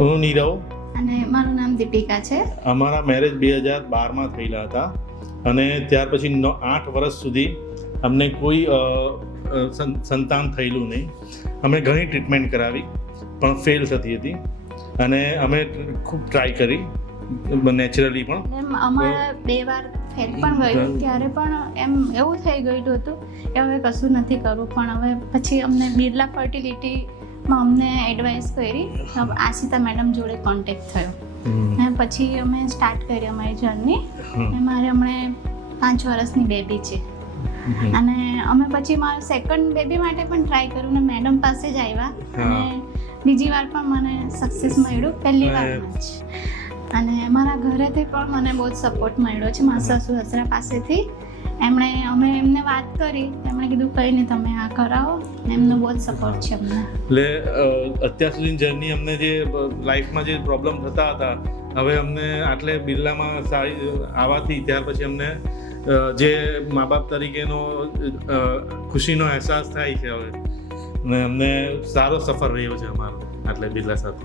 હું નીરવ. અને મારું નામ દીપિકા છે. અમારા મેરેજ 2012માં થયેલા હતા અને ત્યાર પછી 8 વર્ષ સુધી અમને કોઈ સંતાન થયેલું નહીં. અમે ઘણી ટ્રીટમેન્ટ કરાવી પણ ફેલ થતી હતી અને અમે ખૂબ ટ્રાય કરી નેચરલી પણ. એમ અમારા 2 વાર ફેલ પણ ગયું, ત્યારે પણ એમ એવું થઈ ગયેલું હતું કે હવે કશું નથી કરવું. પણ હવે પછી અમને બિરલા ફર્ટિલિટીમાં અમને એડવાઇસ કરી, આશિતા મેડમ જોડે કોન્ટેક્ટ થયો અને પછી અમે સ્ટાર્ટ કરી અમારી જર્ની. મારે હમણાં 5 વર્ષની બેબી છે અને અમે પછી મારા સેકન્ડ બેબી માટે પણ ટ્રાય કર્યું ને મેડમ પાસે જ આવ્યા અને બીજી વાર પણ મને સક્સેસ મળ્યું, પહેલી વારમાં જ. અને મારા ઘરેથી પણ મને બહુ જ સપોર્ટ મળ્યો છે, મારા સાસુ સસરા પાસેથી. અમે એમને વાત કરી, એમણે કીધું કંઈ નહીં, તમે આ કરાવો. એમનો બહુ જ સપોર્ટ છે અમને. એટલે અત્યાર સુધીની જર્ની અમને જે લાઈફમાં જે પ્રોબ્લેમ થતા હતા, હવે અમને આટલે બિરલામાં આવવાથી ત્યાર પછી અમને જે મા બાપ તરીકેનો ખુશીનો અહેસાસ થાય છે હવે, અને અમને સારો સફર રહ્યો છે અમારો આટલે બિરલા સાથે.